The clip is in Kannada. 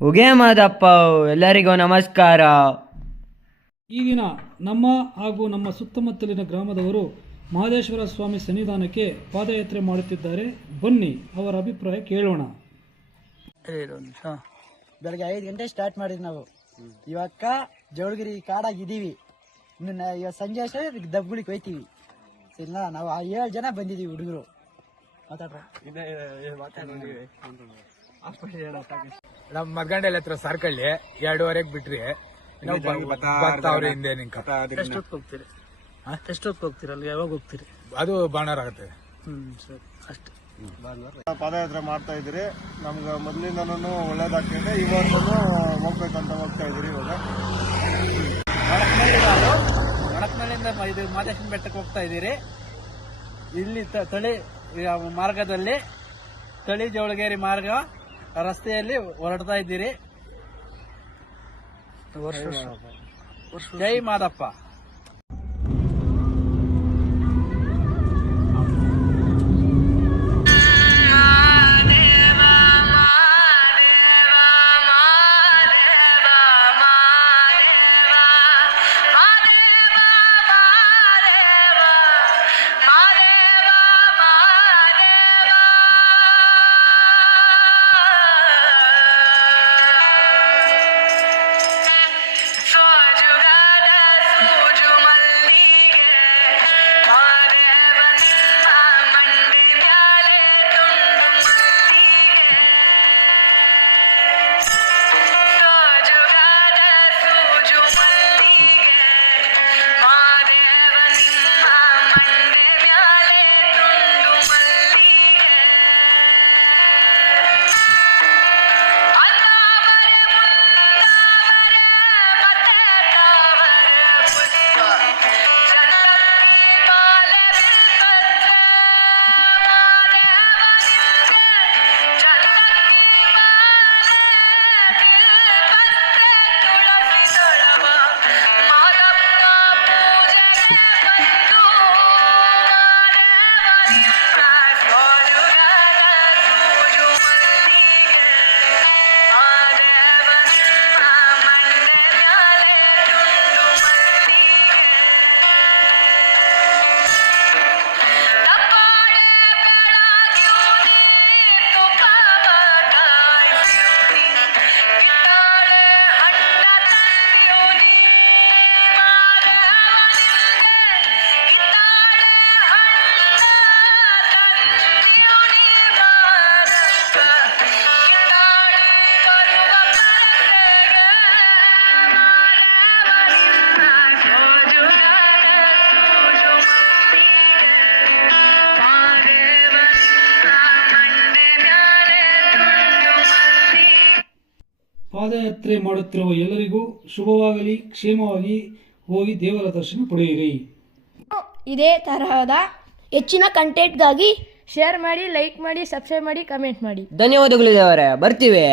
ಉಗೇ ಮಾದಪ್ಪ, ಎಲ್ಲರಿಗೂ ನಮಸ್ಕಾರ. ಈ ದಿನ ನಮ್ಮ ಹಾಗೂ ನಮ್ಮ ಸುತ್ತಮುತ್ತಲಿನ ಗ್ರಾಮದವರು ಮಹದೇಶ್ವರ ಸ್ವಾಮಿ ಸನ್ನಿಧಾನಕ್ಕೆ ಪಾದಯಾತ್ರೆ ಮಾಡುತ್ತಿದ್ದಾರೆ. ಬನ್ನಿ ಅವರ ಅಭಿಪ್ರಾಯ ಕೇಳೋಣ. ಬೆಳಗ್ಗೆ 5 ಗಂಟೆ ಸ್ಟಾರ್ಟ್ ಮಾಡಿದ್ವಿ ನಾವು. ಇವಕ್ಕ ಜೋಳಗಿರಿ ಕಾಡಾಗಿದ್ದೀವಿ. ಇನ್ನು ಇವತ್ತು ಸಂಜೆ ಅಷ್ಟೇ ದಬ್ಬುಳಿಗೆ ಹೋಯ್ತೀವಿ. ಸರಿನಾ? ನಾವು 7 ಜನ ಬಂದಿದ್ದೀವಿ ಹುಡುಗರು. ನಮ್ ಮದ್ಗಂಡೆಲ್ಲ ಹತ್ರ ಸರ್ಕಳ್ಳಿ 2:30 ಬಿಟ್ರಿ ಅವ್ರ ಹಿಂದೆ ಎಷ್ಟೊತ್ತು ಹೋಗ್ತೀರಿ? ಎಷ್ಟೊತ್ತು ಹೋಗ್ತೀರಿ? ಅಲ್ಲಿ ಯಾವಾಗ ಹೋಗ್ತೀರಿ? ಅದು ಬಾಣಾರ್ ಆಗುತ್ತೆ. ಸರಿ, ಅಷ್ಟೇ. ಪಾದಯಾತ್ರೆ ಮಾಡ್ತಾ ಇದ್ರಿ. ನಮ್ಗೆ ಮೊದಲಿಂದನೂ ಒಳ್ಳೇದಾಗ್ತಿದೆ. ಇವತ್ತು ಹೋಗ್ಬೇಕಂತ ಹೋಗ್ತಾ ಇದ್ರಿ. ಇವಾಗ ಒಳಕ್ನಳ್ಳಿಯಿಂದ ಇದು ಮಾದೇಶ್ವರ ಬೆಟ್ಟಕ್ಕೆ ಹೋಗ್ತಾ ಇದ್ದೀರಿ. ಇಲ್ಲಿ ತಳಿ ಮಾರ್ಗದಲ್ಲಿ ತಳಿ ಜೋಳಗೇರಿ ಮಾರ್ಗ ರಸ್ತೆಯಲ್ಲಿ ಹೊರಡ್ತಾ ಇದ್ದೀರಿ. ಜೈ ಮಾದಪ್ಪ. ಪಾದಯಾತ್ರೆ ಮಾಡುತ್ತಿರುವ ಎಲ್ಲರಿಗೂ ಶುಭವಾಗಲಿ, ಕ್ಷೇಮವಾಗಿ ಹೋಗಿ ದೇವರ ದರ್ಶನ ಪಡೆಯಿರಿ. ಇದೇ ತರಹದ ಹೆಚ್ಚಿನ ಕಂಟೆಂಟ್ಗಾಗಿ ಶೇರ್ ಮಾಡಿ, ಲೈಕ್ ಮಾಡಿ, ಸಬ್ಸ್ಕ್ರೈಬ್ ಮಾಡಿ, ಕಮೆಂಟ್ ಮಾಡಿ. ಧನ್ಯವಾದಗಳು ದೇವರೇ, ಬರ್ತೀವಿ.